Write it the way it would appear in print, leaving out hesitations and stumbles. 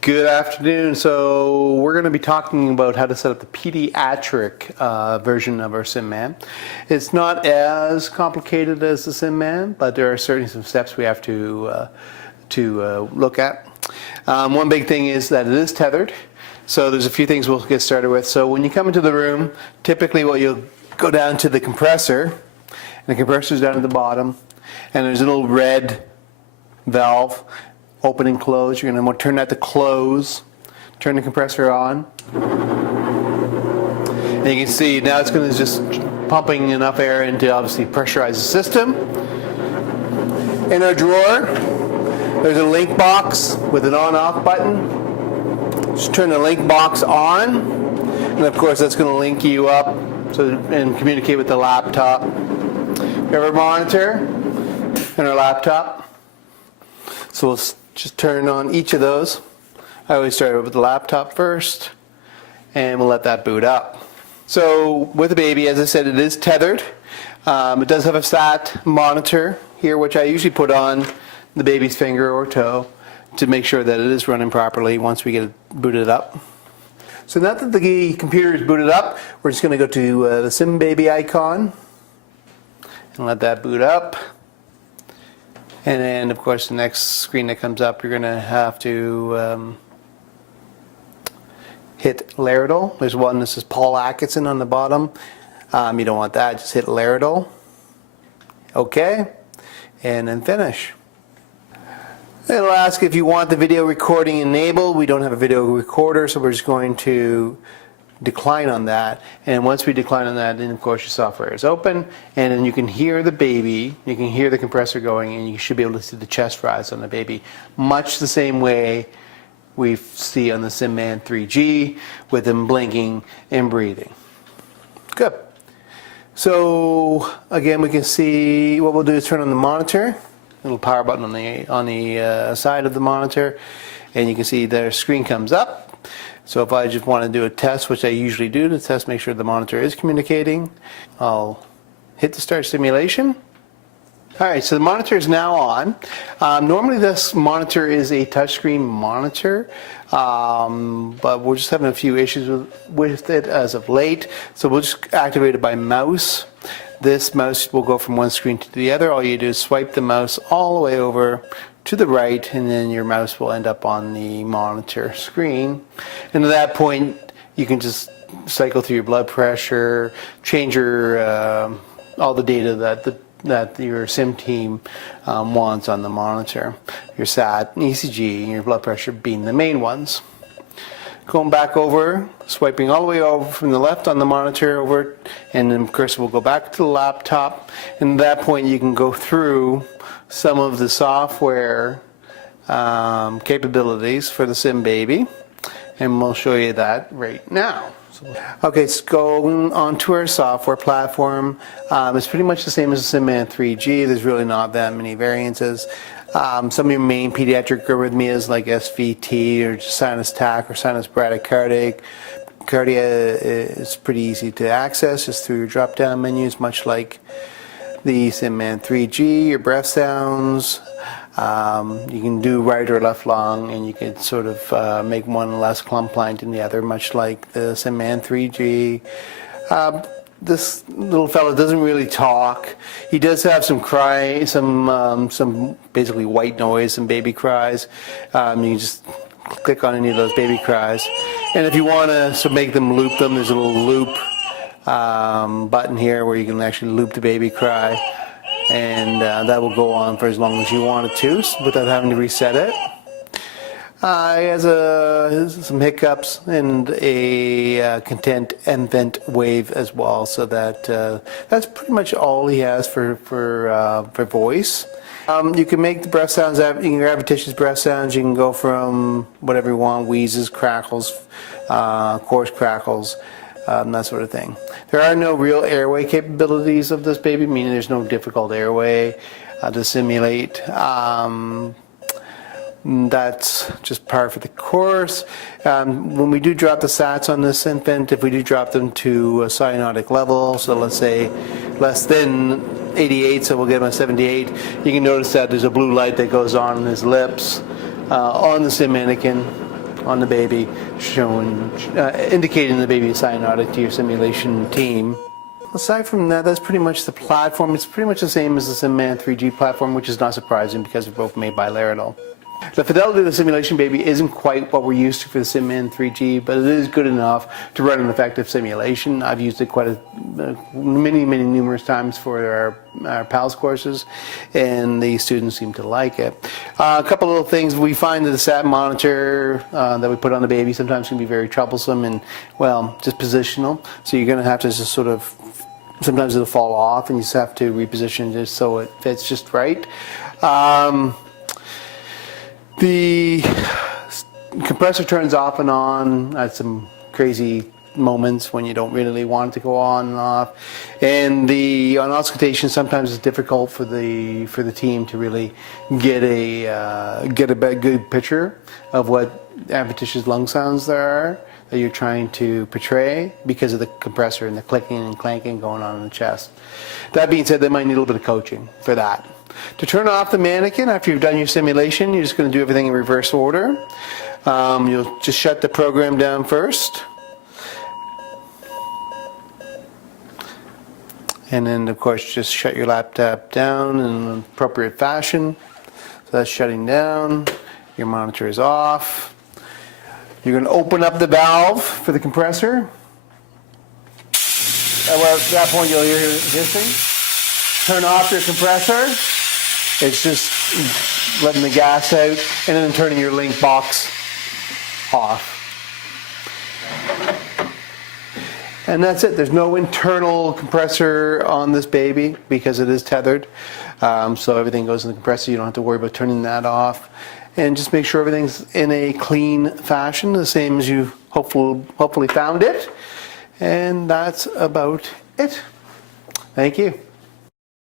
Good afternoon. So we're going to be talking about how to set up the pediatric version of our SimMan. It's not as complicated as the SimMan, but there are certainly some steps we have to look at. One big thing is that it is tethered. So there's a few things we'll get started with. So when you come into the room, typically you'll go down to the compressor, and the compressor's down at the bottom, and there's a little red valve. Open and close. You're going to turn that to close. Turn the compressor on. And you can see now it's going to just pumping enough air in to obviously pressurize the system. In our drawer, there's a link box with an on-off button. Just turn the link box on. And of course that's going to link you up and communicate with the laptop. We have our monitor and our laptop. So we'll just turn on each of those. I always start with the laptop first, and we'll let that boot up. So with the baby, as I said, it is tethered. It does have a SAT monitor here, which I usually put on the baby's finger or toe to make sure that it is running properly once we get it booted up. So now that the computer is booted up, we're just going to go to the SimBaby icon and let that boot up. And then, of course, the next screen that comes up, you're going to have to hit Laerdal. There's one that says Paul Atkinson on the bottom. You don't want that. Just hit Laerdal. OK. And then finish. It'll ask if you want the video recording enabled. We don't have a video recorder, so we're just going to decline on that. And once we decline on that, then of course your software is open, and then you can hear the baby, you can hear the compressor going, and you should be able to see the chest rise on the baby, much the same way we see on the SimMan 3G with them blinking and breathing. Good. So again, we can see what we'll do is turn on the monitor, little power button on the side of the monitor, and you can see their screen comes up. So if I just want to do a test, which I usually do to test, make sure the monitor is communicating, I'll hit the start simulation. All right, so the monitor is now on. Normally this monitor is a touchscreen monitor, but we're just having a few issues with it as of late. So we'll just activate it by mouse. This mouse will go from one screen to the other. All you do is swipe the mouse all the way over to the right, and then your mouse will end up on the monitor screen. And at that point, you can just cycle through your blood pressure, change your all the data that your sim team wants on the monitor. Your SAT, ECG, and your blood pressure being the main ones. Going back over, swiping all the way over from the left on the monitor over, and then cursor will go back to the laptop. And at that point, you can go through some of the software capabilities for the SimBaby, and we'll show you that right now. Okay, so going on to our software platform. It's pretty much the same as the SimMan 3G. There's really not that many variances. Some of your main pediatric arrhythmias like SVT or just sinus tach or sinus bradycardia is pretty easy to access just through your drop-down menus, much like the SimMan 3G. Your breath sounds, you can do right or left lung, and you can sort of make one less compliant than the other, much like the SimMan 3G. This little fella doesn't really talk. He does have some cry, some basically white noise, some baby cries. You can just click on any of those baby cries, and if you want to make them loop them, there's a little loop button here where you can actually loop the baby cry, and that will go on for as long as you want it to without having to reset it. He has some hiccups and a content and vent wave as well, so that that's pretty much all he has for voice. You can make the breath sounds, you can grab repetitious breath sounds. You can go from whatever you want, wheezes, crackles, coarse crackles, that sort of thing. There are no real airway capabilities of this baby, meaning there's no difficult airway to simulate. That's just par for the course. When we do drop the SATs on this infant, if we do drop them to a cyanotic level, so let's say less than 88, so we'll get him a 78, you can notice that there's a blue light that goes on in his lips, on the sim mannequin, on the baby, showing, indicating the baby is cyanotic to your simulation team. Aside from that, that's pretty much the platform. It's pretty much the same as the SimMan 3G platform, which is not surprising because they're both made by Laerdal. The fidelity of the simulation baby isn't quite what we're used to for the SimMan 3G, but it is good enough to run an effective simulation. I've used it many numerous times for our PALS courses, and the students seem to like it. A couple little things. We find that the sat monitor that we put on the baby sometimes can be very troublesome and, well, just positional. So you're going to have to just sort of, sometimes it'll fall off and you just have to reposition just so it fits just right. The compressor turns off and on at some crazy moments when you don't really want it to go on and off, and on auscultation sometimes it's difficult for the team to really get a good picture of what adventitious lung sounds there are that you're trying to portray because of the compressor and the clicking and clanking going on in the chest. That being said, they might need a little bit of coaching for that. To turn off the mannequin after you've done your simulation, you're just going to do everything in reverse order. You'll just shut the program down first. And then, of course, just shut your laptop down in an appropriate fashion. So that's shutting down. Your monitor is off. You're going to open up the valve for the compressor. Well, at that point, you'll hear hissing. Turn off your compressor. It's just letting the gas out and then turning your link box off. And that's it. There's no internal compressor on this baby because it is tethered. So everything goes in the compressor. You don't have to worry about turning that off. And just make sure everything's in a clean fashion, the same as you hopefully found it. And that's about it. Thank you.